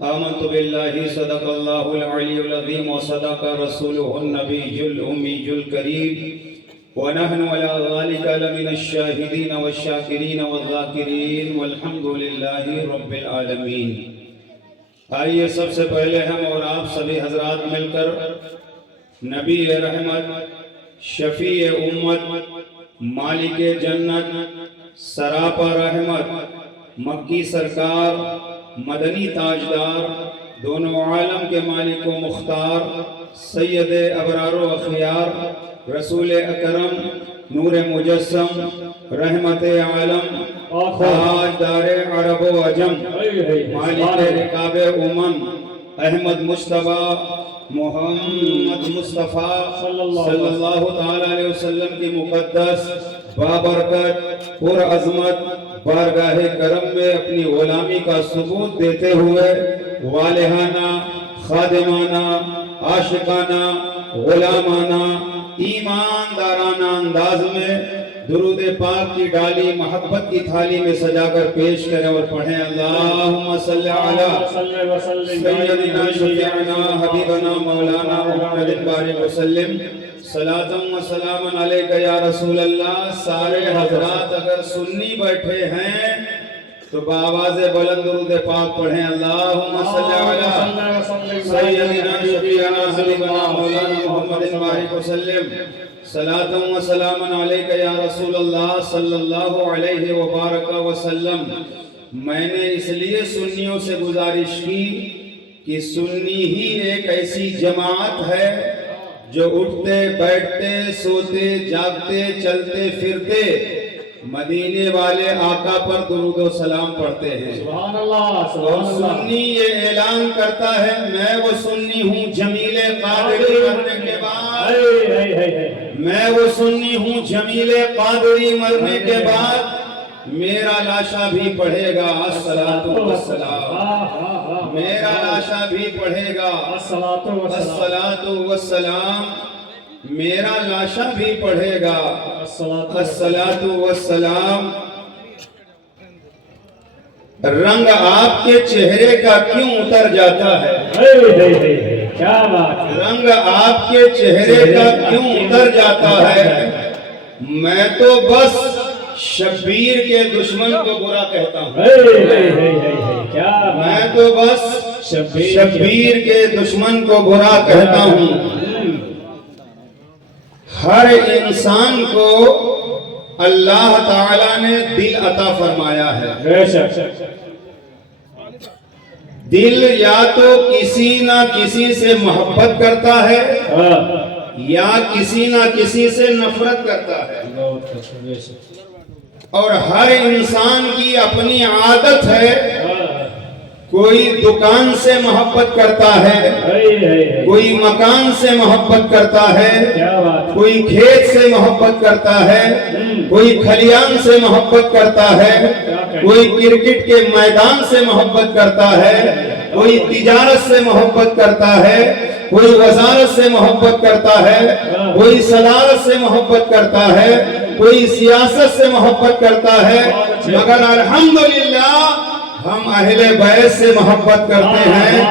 آمنت باللہ صدق اللہ العلی العظیم وصدق رسولہ النبی الأمی الکریم ونحن على ذلك لمن الشاہدین والشاکرین والذاکرین والحمد للہ رب العالمین۔ آئیے سب سے پہلے ہم اور آپ سبھی حضرات مل کر نبی رحمت، شفیع امت، مالک جنت، سراپا رحمت، مکی سرکار، مدنی تاجدار، دونوں عالم کے مالک و مختار، سید ابرار و اخیار، رسول اکرم، نور مجسم، رحمت عالم، تاجدار عرب و عجم، مالک رکاب امم، احمد مصطفیٰ محمد مصطفیٰ صلی اللہ تعالیٰ علیہ وسلم کی مقدس بابرکت پر عظمت بارگاہ کرم میں اپنی غلامی کا ثبوت دیتے ہوئے والہانہ، خادمانہ، عاشقانہ، غلامانہ، ایماندارانہ انداز میں درود پاک کی ڈالی محبت کی تھالی میں سجا کر پیش کریں اور پڑھیں۔ اللہم صلی علی سیدنا شفیعنا حبیبنا مولانا محمد بارک وسلم صلاۃ و سلام علیک یا رسول اللہ۔ سارے حضرات اگر سنی بیٹھے ہیں تو بآواز بلند درود پاک پڑھیں۔ اللہم صلی علی سیدنا شفیعنا حبیبنا مولانا محمد بارک وسلم صلاۃ و سلام علیک یا رسول اللہ صلی اللہ علیہ وبارک وسلم۔ میں نے اس لیے سنیوں سے گزارش کی کہ سنی ہی ایک ایسی جماعت ہے جو اٹھتے بیٹھتے سوتے جاگتے چلتے پھرتے مدینے والے آقا پر درود و سلام پڑھتے ہیں۔ سبحان اللہ، اور سنی یہ اعلان کرتا ہے میں وہ سنی ہوں جمیل قادری مرنے کے بعد، میں وہ سنی ہوں جمیل قادری مرنے کے بعد میرا لاشا بھی پڑھے گا الصلاۃ والسلام، میرا لاشا بھی پڑھے گا الصلاۃ والسلام، میرا لاشا بھی پڑھے گا الصلاۃ والسلام۔ رنگ آپ کے چہرے کا کیوں اتر جاتا ہے؟ کیا بات! رنگ آپ کے چہرے کا کیوں اتر جاتا ہے؟ میں تو بس شبیر کے دشمن کو برا کہتا ہوں، میں تو بس شبیر کے دشمن کو برا کہتا ہوں۔ ہر انسان کو اللہ تعالیٰ نے دل عطا فرمایا ہے۔ دل یا تو کسی نہ کسی سے محبت کرتا ہے یا کسی نہ کسی سے نفرت کرتا ہے، اور ہر انسان کی اپنی عادت ہے، کوئی دکان سے محبت کرتا ہے، کوئی مکان سے محبت کرتا ہے، کوئی کھیت سے محبت کرتا ہے، کوئی کھلیان سے محبت کرتا ہے، کوئی کرکٹ کے میدان سے محبت کرتا ہے، کوئی تجارت سے محبت کرتا ہے، کوئی وزارت سے محبت کرتا ہے، کوئی صدارت سے محبت کرتا ہے، کوئی سیاست سے محبت کرتا ہے، مگر الحمدللہ ہم اہل بیت سے محبت کرتے ہیں،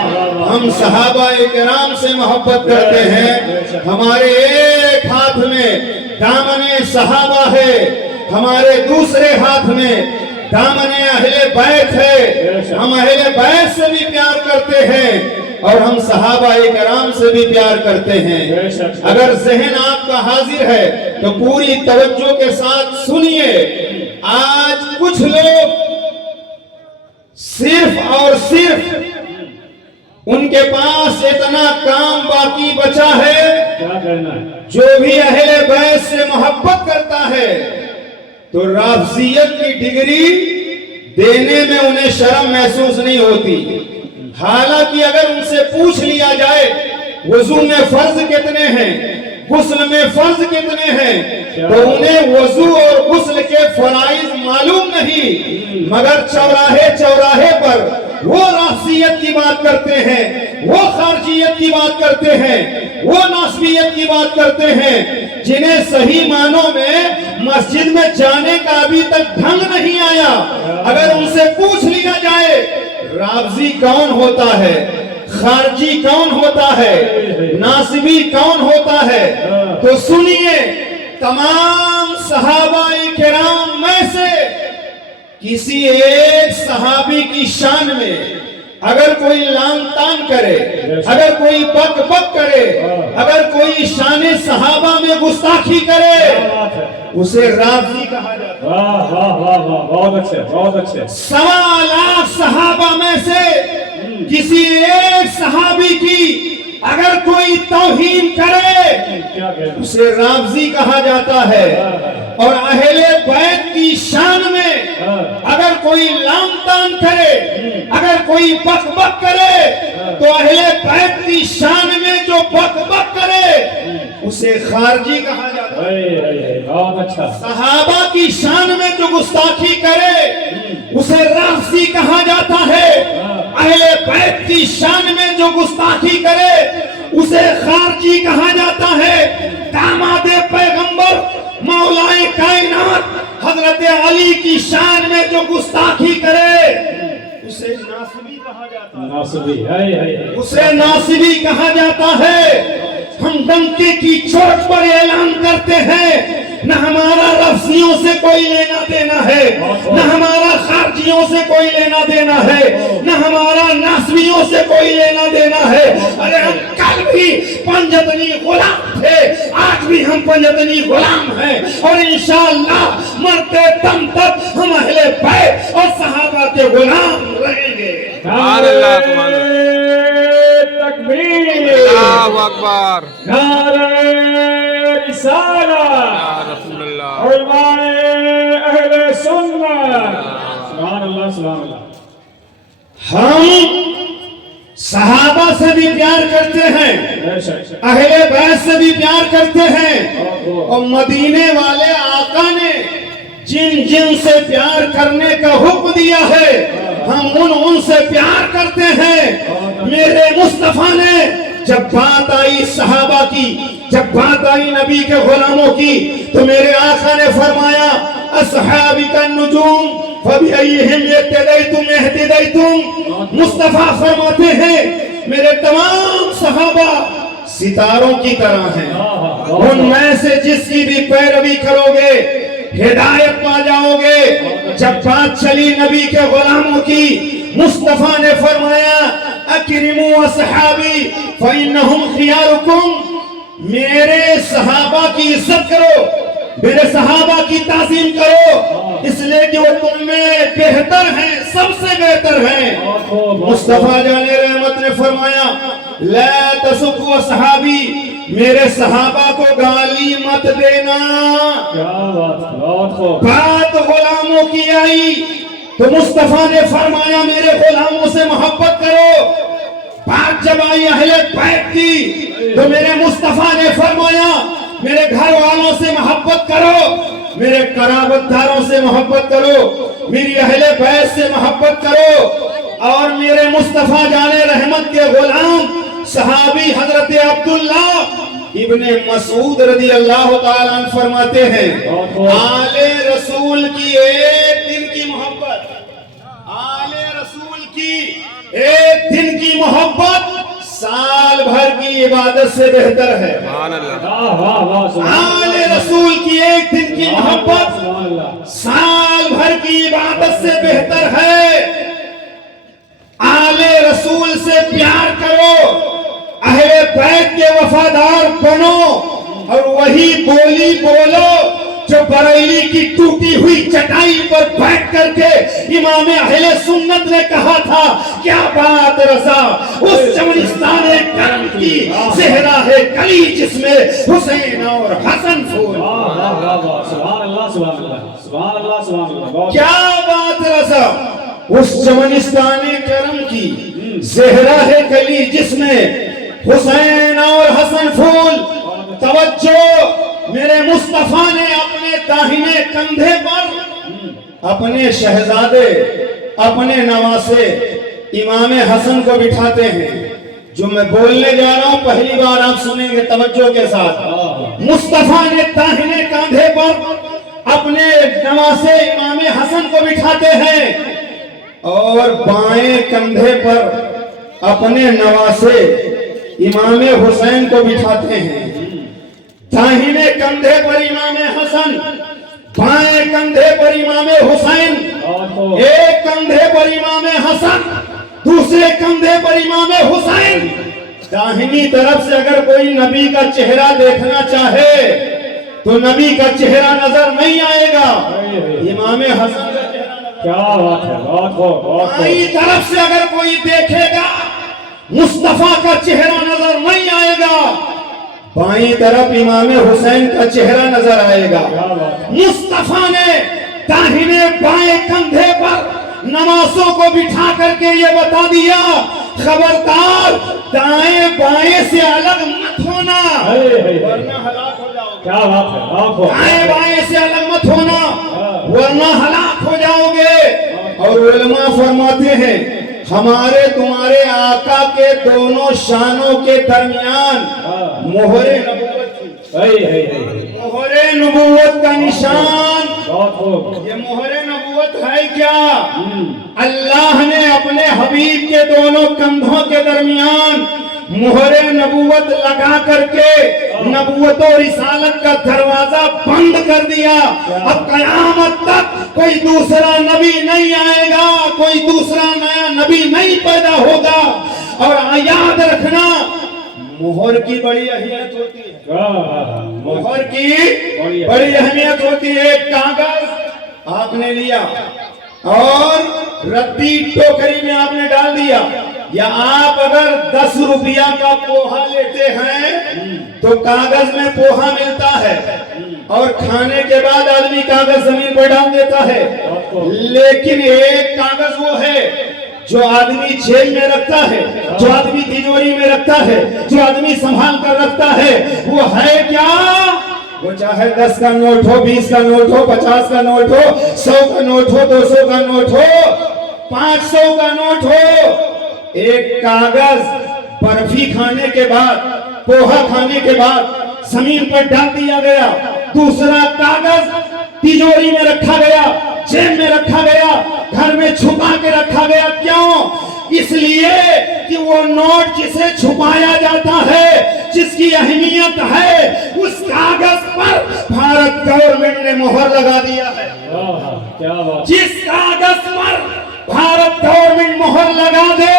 ہم صحابہ کرام سے محبت کرتے ہیں۔ ہمارے ایک ہاتھ میں دامن صحابہ ہے، ہمارے دوسرے ہاتھ میں دامن اہل بیت ہے، ہم اہل بیت سے بھی پیار کرتے ہیں اور ہم صحابہ کرام سے بھی پیار کرتے ہیں۔ اگر ذہن آپ کا حاضر ہے تو پوری توجہ کے ساتھ سنیے۔ آج کچھ لوگ صرف اور صرف ان کے پاس اتنا کام باقی بچا ہے، جو بھی اہل بیت سے محبت کرتا ہے تو رافضیت کی ڈگری دینے میں انہیں شرم محسوس نہیں ہوتی۔ حالانکہ اگر ان سے پوچھ لیا جائے وضو میں فرض کتنے ہیں، غسل میں فرض کتنے ہیں، تو انہیں وضو اور غسل کے فرائض معلوم نہیں، مگر چوراہے چوراہے پر وہ رافضیت کی بات کرتے ہیں، وہ خارجیت کی بات کرتے ہیں، وہ ناصبیت کی بات کرتے ہیں، جنہیں صحیح معنوں میں مسجد میں جانے کا ابھی تک ڈھنگ نہیں آیا۔ اگر ان سے پوچھ لیا جائے رافضی کون ہوتا ہے، خارجی کون ہوتا ہے، ناصبی کون ہوتا ہے؟ تو سنیے، تمام صحابہ کرام میں سے کسی ایک صحابی کی شان میں اگر کوئی لان تان کرے، اگر کوئی بک بک کرے، اگر کوئی شان صحابہ میں گستاخی کرے، اسے رافضی کہا جاتا ہے۔ واہ واہ واہ واہ، بہت اچھے بہت اچھے۔ 1.25 لاکھ صحابہ میں سے کسی ایک صحابی کی اگر کوئی توہین کرے، اسے رافضی کہا جاتا ہے۔ اور اہل بیت کی شان میں اگر کوئی لام تان کرے، اگر کوئی بک بک کرے، تو اہل بیت کی شان میں جو بک بک کرے اسے خارجی کہا جاتا ہے۔ بہت اچھا۔ صحابہ کی شان میں جو گستاخی کرے اسے رافضی کہا جاتا ہے۔ اہل بیت کی شان میں جو گستاخی کرے اسے خارجی کہا جاتا ہے۔ داماد پیغمبر مولائے کائنات حضرت علی کی شان میں جو گستاخی کرے اسے ناصبی کہا جاتا ہے۔ ناصبی، اسے ناصبی کہا جاتا ہے۔ ہم ڈنکے کی چوٹ پر اعلان کرتے ہیں، نہ ہمارا رافضیوں سے کوئی لینا دینا ہے، نہ ہمارا خارجیوں سے کوئی لینا دینا ہے، نہ ہمارا ناصبیوں سے کوئی لینا دینا ہے۔ ارے ہم کل بھی پنجتنی غلام تھے، آج بھی ہم پنجتنی غلام ہیں، اور انشاءاللہ مرتے دم تک ہم اہل بیت اور صحابہ کے غلام رہیں گے۔ تکبیر، اللہ اکبر، نعرہ رسالہ، علماء اہل سنت، سبحان اللہ سبحان اللہ۔ ہم صحابہ سے بھی پیار کرتے ہیں، اہل بیت سے بھی پیار کرتے ہیں، اور مدینے والے آقا نے جن جن سے پیار کرنے کا حکم دیا ہے ہم ان سے پیار کرتے ہیں۔ میرے مصطفیٰ نے جب بات آئی صحابہ کی، جب بات آئی نبی کے غلاموں کی، تو میرے آقا نے فرمایا اصحابی کا نجوم فبأیہم اقتدیتم اہتدیتم۔ مصطفیٰ فرماتے ہیں میرے تمام صحابہ ستاروں کی طرح ہیں، ان میں سے جس کی بھی پیروی کرو گے ہدایت پا جاؤ گے۔ جب بات چلی نبی کے غلاموں کی، مصطفیٰ نے فرمایا اکرموا اصحابی فإنہم خیارکم، میرے صحابہ کی عزت کرو، میرے صحابہ کی تعظیم کرو، اس لیے کہ وہ تم میں بہتر ہیں، سب سے بہتر ہیں۔ مصطفیٰ جان رحمت نے فرمایا لا تسبوا اصحابی، میرے صحابہ کو گالی مت دینا۔ بات غلاموں کی آئی تو مصطفیٰ نے فرمایا میرے غلاموں سے محبت کرو۔ بات جب آئی اہل بیت کی تو میرے مصطفیٰ نے فرمایا میرے گھر والوں سے محبت کرو، میرے قرابت داروں سے محبت کرو، میری اہل بیت سے محبت کرو۔ اور میرے مصطفیٰ جان رحمت کے غلام صحابی حضرت عبداللہ ابن مسعود رضی اللہ تعالیٰ عنہ فرماتے ہیں آل رسول کی ایک دن کی محبت، آل رسول کی ایک دن کی محبت سال بھر کی عبادت سے بہتر ہے۔ آل رسول کی ایک دن کی محبت سال بھر کی عبادت سے بہتر ہے۔ آل رسول سے پیار کرو، اہل بیت کے وفادار بنو، اور وہی بولی بولو جو بریلی کی ٹوٹی ہوئی چٹائی پر بیٹھ کر کے امام اہل سنت نے کہا تھا کیا بات رضا اس چمنستان کرم کی زہرا ہے کلی جس میں حسین اور حسن پھول۔ سبحان اللہ سبحان اللہ سبحان اللہ سبحان اللہ۔ کیا بات رضا اس چمنستان کرم کی زہرا ہے کلی جس میں حسین اور حسن پھول۔ توجہ، میرے مصطفیٰ نے اپنے داہنے کندھے پر اپنے شہزادے، اپنے نواسے امام حسن کو بٹھاتے ہیں۔ جو میں بولنے جا رہا ہوں پہلی بار آپ سنیں گے توجہ کے ساتھ۔ مصطفیٰ نے داہنے کندھے پر اپنے نواسے امام حسن کو بٹھاتے ہیں، اور بائیں کندھے پر اپنے نواسے امام حسین کو بٹھاتے ہیں، داہنے کندھے پر امام حسن، بائیں کندھے پر امام حسین، ایک کندھے پر امام حسن، دوسرے کندھے پر امام حسین۔ داہنی طرف سے اگر کوئی نبی کا چہرہ دیکھنا چاہے تو نبی کا چہرہ نظر نہیں آئے گا، امام حسن کا چہرہ نظر۔ کیا بات ہے، بہت خوب۔ بائیں طرف سے اگر کوئی دیکھے گا مصطفیٰ کا چہرہ نظر نہیں آئے گا، بائیں طرف امام حسین کا چہرہ نظر آئے گا۔ مصطفیٰ نے داہنے بائیں کندھے پر نمازوں کو بٹھا کر کے یہ بتا دیا، خبردار دائیں بائیں سے الگ مت ہونا ورنہ ہلاک ہو جاؤ گے۔ کیا بات ہے، دائیں بائیں سے الگ مت ہونا ورنہ ہلاک ہو جاؤ گے۔ اور علماء فرماتے ہیں ہمارے تمہارے آقا کے دونوں شانوں کے درمیان مہر نبوت تھی، مہر نبوت کا نشان۔ یہ مہر نبوت ہے کیا؟ اللہ نے اپنے حبیب کے دونوں کندھوں کے درمیان مہر نبوت لگا کر کے نبوت و رسالت کا دروازہ بند کر دیا۔ اب قیامت تک کوئی دوسرا نبی نہیں آئے گا، کوئی دوسرا نیا نبی نہیں پیدا ہوگا۔ اور یاد رکھنا مہر کی بڑی اہمیت ہوتی ہے، مہر کی بڑی اہمیت ہوتی ہے۔ ایک کاغذ آپ نے لیا اور ردی ٹوکری میں آپ نے ڈال دیا، یا آپ اگر 10 روپیہ کا پوہا لیتے ہیں تو کاغذ میں پوہا ملتا ہے، اور کھانے کے بعد آدمی کاغذ زمین پر ڈال دیتا ہے۔ لیکن ایک کاغذ وہ ہے جو آدمی جیب میں رکھتا ہے، جو آدمی تجوری میں رکھتا ہے، جو آدمی سنبھال کر رکھتا ہے، وہ ہے کیا؟ وہ چاہے 10 کا نوٹ ہو، 20 کا نوٹ ہو، 50 کا نوٹ ہو، 100 کا نوٹ ہو، 200 کا نوٹ ہو، 500 کا نوٹ ہو۔ ایک کاغذ برفی کھانے کے بعد، پوہا کھانے کے بعد زمین پر ڈال دیا گیا، دوسرا کاغذ تجوری میں رکھا گیا، جیب میں رکھا گیا، گھر میں چھپا کے رکھا گیا۔ کیوں؟ اس لیے کہ وہ نوٹ جسے چھپایا جاتا ہے، جس کی اہمیت ہے، اس کاغذ پر بھارت گورنمنٹ نے مہر لگا دیا ہے۔ جس کاغذ پر بھارت گورنمنٹ مہر لگا دے،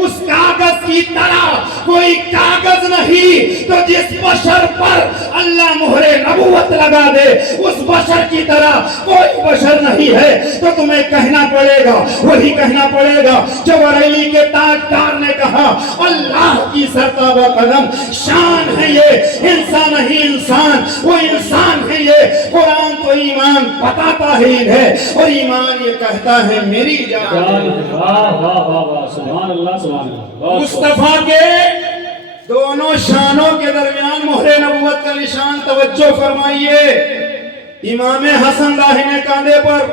اس کاغذ کی طرح کوئی کاغذ نہیں۔ تو جس بشر پر اللہ مہر نبوت لگا دے، اس بشر کی طرح کوئی بشر نہیں ہے۔ تو تمہیں کہنا پڑے گا، وہی کہنا پڑے گا جو بریلی کے تاجدار نے کہا، اللہ کی سرتابہ قدم شان ہے یہ، انسان نہیں انسان، وہ انسان ہے یہ۔ قرآن تو ایمان بتاتا ہی ہے، اور ایمان یہ کہتا ہے میری جان۔ مصطفیٰ کے دونوں شانوں کے درمیان مہر نبوت کا نشان، توجہ فرمائیے۔ امام حسن داہنے کاندھے پر،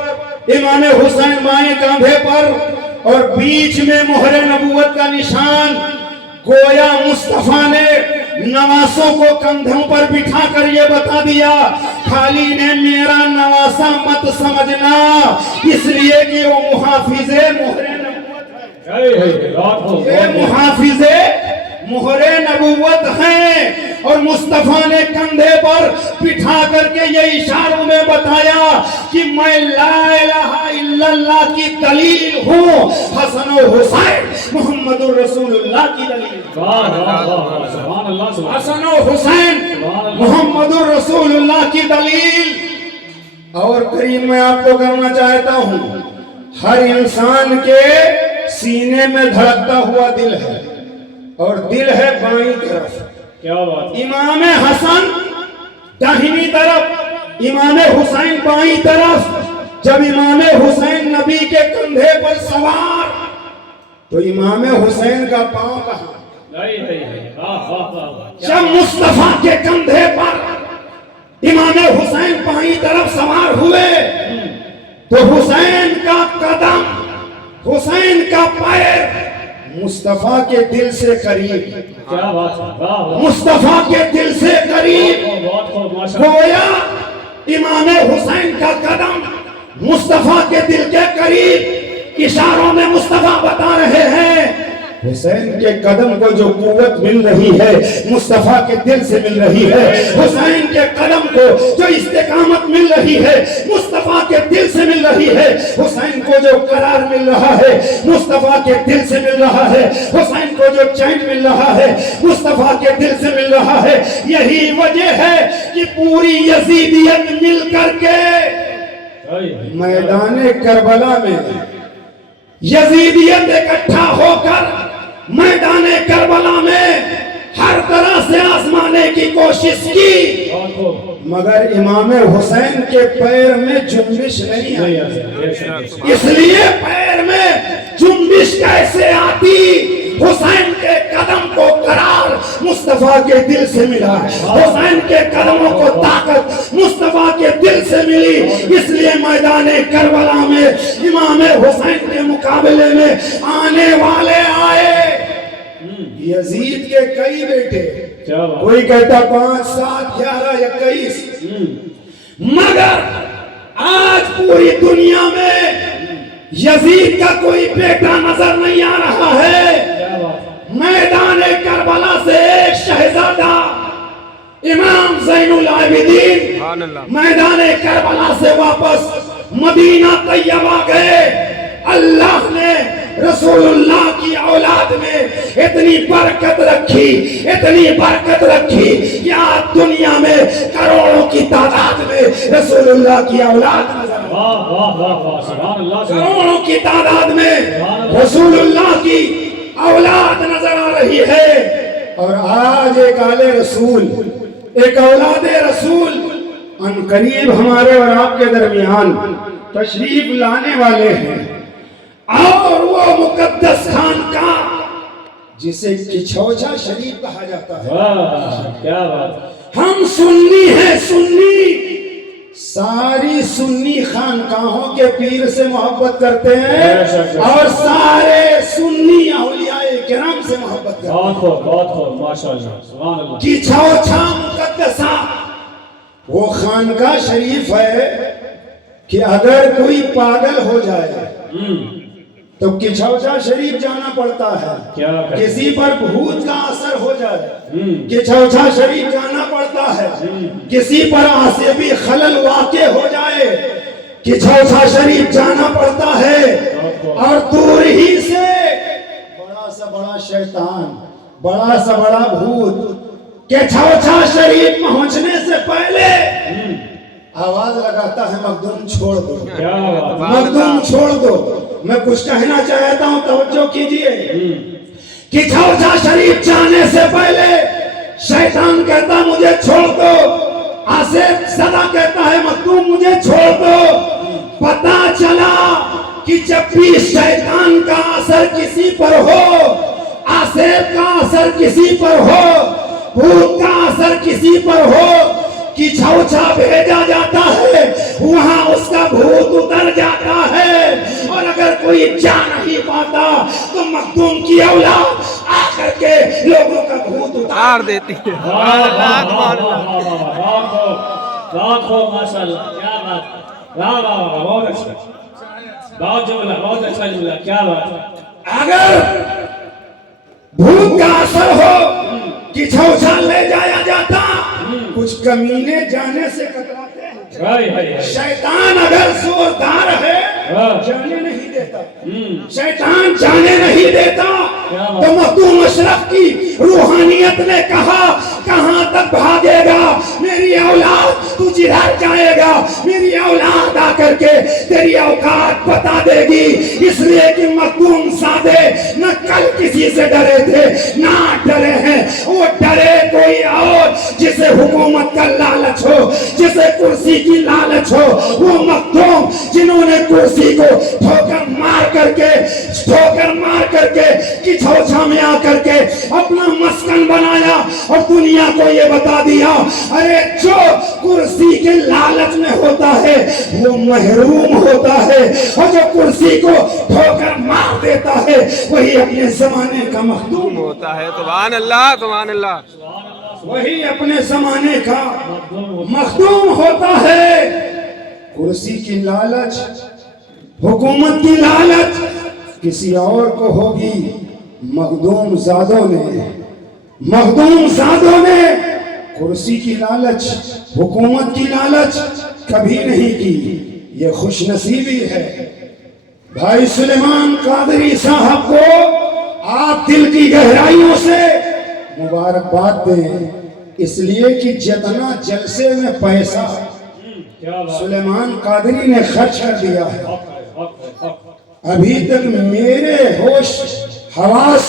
امام حسین بائیں کاندھے پر، اور بیچ میں مہر نبوت کا نشان۔ گویا مصطفیٰ نے نواسوں کو کندھوں پر بٹھا کر یہ بتا دیا، خالی نے میرا نواسا مت سمجھنا، اس لیے کہ وہ محافظ مہر نبوت ہے، یہ محافظ مہر نبوت ہیں۔ اور مصطفیٰ نے کندھے پر بٹھا کر کے یہ اشاروں میں بتایا کہ میں لا الہ الا اللہ کی دلیل ہوں، حسن و حسین محمد الرسول اللہ کی دلیل، حسن و حسین محمد الرسول اللہ کی دلیل۔ اور قریب میں آپ کو کرنا چاہتا ہوں، ہر انسان کے سینے میں دھڑکتا ہوا دل ہے، اور دل ہے بائیں طرف۔ کیا بات؟ امام حسن داہنی طرف، امام حسین بائیں طرف۔ جب امام حسین نبی کے کندھے پر سوار، تو امام حسین کا پاؤں کہاں؟ جب مصطفیٰ کے کندھے پر امام حسین بائیں طرف سوار ہوئے، تو حسین کا قدم، حسین کا پیر مصطفیٰ کے دل سے قریب، کیا بات ہے، مصطفیٰ کے دل سے قریب۔ گویا امام حسین کا قدم مصطفیٰ کے دل کے قریب، اشاروں میں مصطفیٰ بتا رہے ہیں حسین کے قدم کو جو قوت مل رہی ہے مصطفیٰ کے دل سے مل رہی ہے، حسین کے قدم کو جو استقامت مل رہی ہے مصطفیٰ کے دل سے مل رہی ہے، حسین کو جو قرار مل رہا ہے مصطفیٰ کے دل سے مل رہا ہے، حسین کو جو چین مل رہا ہے مصطفیٰ کے دل سے مل رہا ہے۔ یہی وجہ ہے کہ پوری یزیدیت مل کر کے میدان کربلا میں یزیدیت اکٹھا ہو کر میدان کربلا میں ہر طرح سے آزمانے کی کوشش کی، مگر امام حسین کے پیر میں جنبش نہیں آئی۔ اس لیے پیر میں جنبش کیسے آتی؟ حسین کے قدم کو قرار مصطفیٰ کے دل سے ملا، حسین کے قدموں کو طاقت مصطفیٰ کے دل سے ملی، اس لیے میدان کربلا میں امام حسین کے مقابلے میں آنے والے آئے۔ یزید کے کئی بیٹے، کوئی کہتا 5 7 11 21، مگر آج پوری دنیا میں یزید کا کوئی بیٹا نظر نہیں آ رہا ہے۔ میدان کربلا سے ایک شہزادہ امام زین العابدین میدان کربلا سے واپس مدینہ طیبہ گئے۔ اللہ نے رسول اللہ کی اولاد میں اتنی برکت رکھی، اتنی برکت رکھی کہ آج دنیا میں کروڑوں کی تعداد میں رسول اللہ کی اولاد نظر کروڑوں کی تعداد میں رسول اللہ کی اولاد نظر آ رہی ہے۔ اور آج ایک آل رسول، ایک اولاد رسول ان قریب ہمارے اور آپ کے درمیان تشریف لانے والے ہیں، اور وہ مقدس خانقاہ جسے کچھوچا شریف کہا جاتا ہے۔ کیا بات! ہم سنی ہیں، سنی ساری سنی خانقاہوں کے پیر سے محبت کرتے ہیں اور سارے سنی اولیاء کرام سے محبت کرتے ہیں۔ بہت خوب ماشاءاللہ، سبحان اللہ۔ کچھوچا مقدسہ وہ خانقاہ شریف ہے کہ اگر کوئی پاگل ہو جائے تو کچھوچا شریف جانا پڑتا ہے، کسی پر بھوت کا اثر ہو جائے کچھوچا شریف جانا پڑتا ہے، کسی پر عصبی خلل واقع ہو جائے کچھوچا شریف جانا پڑتا ہے، اور دور ہی سے بڑا سا بڑا شیطان، بڑا سا بڑا بھوت کچھوچا شریف پہنچنے سے پہلے آواز لگاتا ہے مخدوم چھوڑ دو، مخدوم چھوڑ دو۔ میں کچھ کہنا چاہتا ہوں، توجہ کیجئے۔ کچھوچا شریف جانے سے پہلے شیطان کہتا مجھے چھوڑ دو، آصف صدا کہتا ہے مخدوم مجھے چھوڑ دو۔ پتا چلا کہ جب بھی شیطان کا اثر کسی پر ہو، آصف کا اثر کسی پر ہو، بھوت کا اثر کسی پر ہو، کچھوچا بھیجا جاتا ہے، وہاں اس کا بھوت اتر جاتا ہے، اور اگر کوئی جا نہیں پاتا تو مخدوم کی اولاد آ کر کے لوگوں کا بھوت اتار دیتی ہے۔ بہت خوب ماشاءاللہ، کیا بات! واہ واہ واہ، بہت اچھا، بہت جملہ، بہت اچھا جملہ، کیا بات! اگر بھوت کا اثر ہو کچھوچا لے جایا جاتا، کچھ کمینے جانے سے کتراتے ہیں۔ شیطان اگر زوردار ہے جانے نہیں دیتا، شیطان جانے نہیں دیتا۔ تو مخدوم اشرف کی روحانیت نے کہا کہاں تک بھاگے گا میری اولاد، تو جدھر جائے گا میری اولاد آ کر کے تیری اوقات بتا دے گی۔ اس لیے کہ مخدوم سادے نہ کل کسی سے ڈرے تھے نہ ڈرے ہیں، وہ ڈرے کوئی اور جسے حکومت کا لالچ ہو، جسے کرسی کی لالچ ہو، وہ مخدوم جنہوں نے کرسی کو ٹھوکر مار کر کے کچھوچا میں آ کر کے اپنا مسکن بنایا اور دنیا کو یہ بتا دیا ارے جو کرسی کے لالچ میں ہوتا ہے وہ محروم ہوتا ہے، اور جو کرسی کو ٹھوکر مار دیتا ہے وہی اپنے زمانے کا مخدوم ہوتا ہے۔ سبحان اللہ، سبحان اللہ، وہی اپنے زمانے کا مخدوم ہوتا ہے۔ کرسی کی لالچ حکومت کی لالچ کسی اور کو ہوگی، مخدوم زادوں نے کرسی کی لالچ، حکومت کی لالچ کبھی نہیں کی۔ یہ خوش نصیبی ہے بھائی سلیمان قادری صاحب کو، آپ دل کی گہرائیوں سے مبارکباد دیں، اس لیے کہ جتنا جلسے میں پیسہ سلیمان قادری نے خرچ کر دیا ہے، ابھی تک میرے ہوش حواس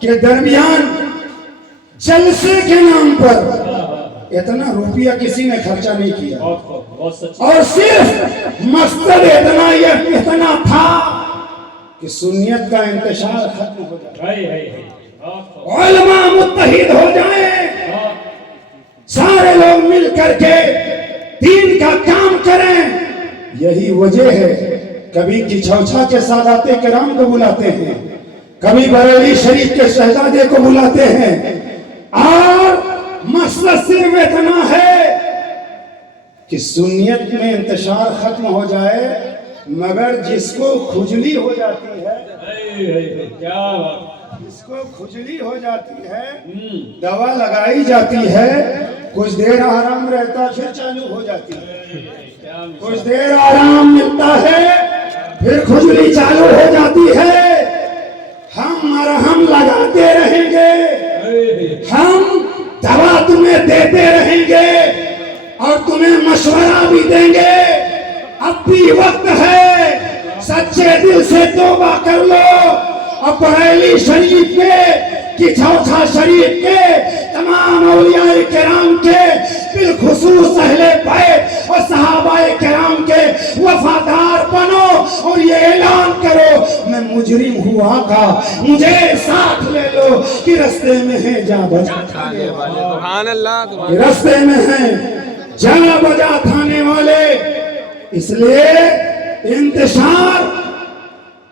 کے درمیان جلسے کے نام پر اتنا روپیہ کسی نے خرچہ نہیں کیا، اور صرف مقصد اتنا تھا کہ سنیت کا انتشار ختم ہو جائے، علماء متحد ہو جائیں، سارے لوگ مل کر کے دین کا کام کریں۔ یہی وجہ ہے کبھی کچھوچھا کے سادات کرام کو بلاتے ہیں، کبھی بریلی شریف کے شہزادے کو بلاتے ہیں، اور مقصد صرف اتنا ہے کہ سنیت میں انتشار ختم ہو جائے، مگر جس کو کھجلی ہو جاتی ہے، جس کو کھجلی ہو جاتی ہے، دوا لگائی جاتی ہے، کچھ دیر آرام رہتا پھر چالو ہو جاتی ہے، کچھ دیر آرام ملتا ہے پھر کھجلی چالو ہو جاتی ہے۔ ہم مرہم لگاتے رہیں گے، ہم دوا تمہیں دیتے رہیں گے اور تمہیں مشورہ بھی دیں گے، اب بھی وقت ہے، سچے دل سے توبہ کر لو، اور بریلی شریف کے کچھوچھا شریف کے تمام اولیاء کرام کے بالخصوص اہل بیت اور صحابہ کرام کے وفادار بنو، اور یہ اعلان کرو میں مجرم ہوا کا مجھے ساتھ لے لو، کہ رستے میں ہے جا بجا تھانے والے، سبحان اللہ، کہ رستے میں ہیں جا بجا تھانے والے۔ اس لیے انتشار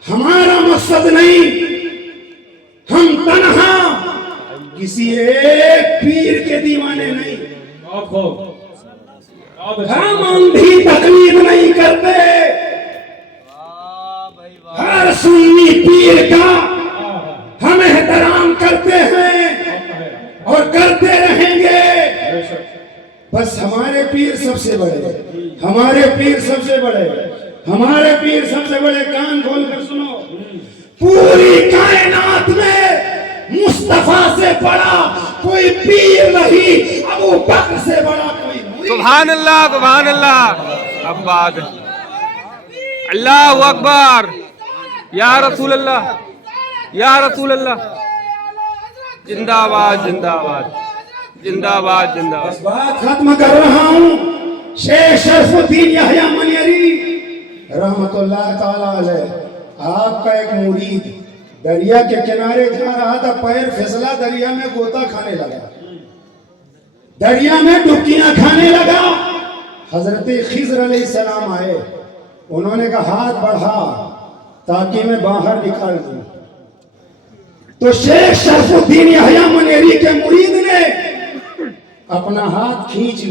ہمارا مقصد نہیں، ہم تنہا کسی ایک پیر کے دیوانے نہیں، ہم اندھی تقلید نہیں کرتے، ہر سنی پیر کا ہم احترام کرتے ہیں اور کرتے رہیں گے، بس ہمارے پیر سب سے بڑے، ہمارے پیر سب سے بڑے، ہمارے پیر سب سے بڑے، کان کھول کر سنو، پوری کائنات میں مصطفیٰ سے بڑا کوئی پیر نہیں، ابو بکر سے بڑا کوئی مرید۔ سبحان اللہ، سبحان اللہ، اب بات ہے، اللہ اکبر، یا رسول اللہ، یا رسول اللہ، زندہ باد، زندہ باد، زندہ باد، زندہ باد۔ بس بات ختم کر رہا ہوں، شیخ شرف الدین یحییٰ منیری رحمت اللہ تعالی علیہ، آپ کا ایک مرید دریا کے کنارے جا رہا تھا، پیر پھسلا، دریا میں غوطہ کھانے لگا، دریا میں ڈبکیاں کھانے لگا۔ حضرت خضر علیہ السلام آئے، انہوں نے کہا ہاتھ بڑھا تاکہ میں باہر نکال دوں، تو شیخ شرف الدین یحییٰ منیری کے مرید نے اپنا ہاتھ کھینچ لیا۔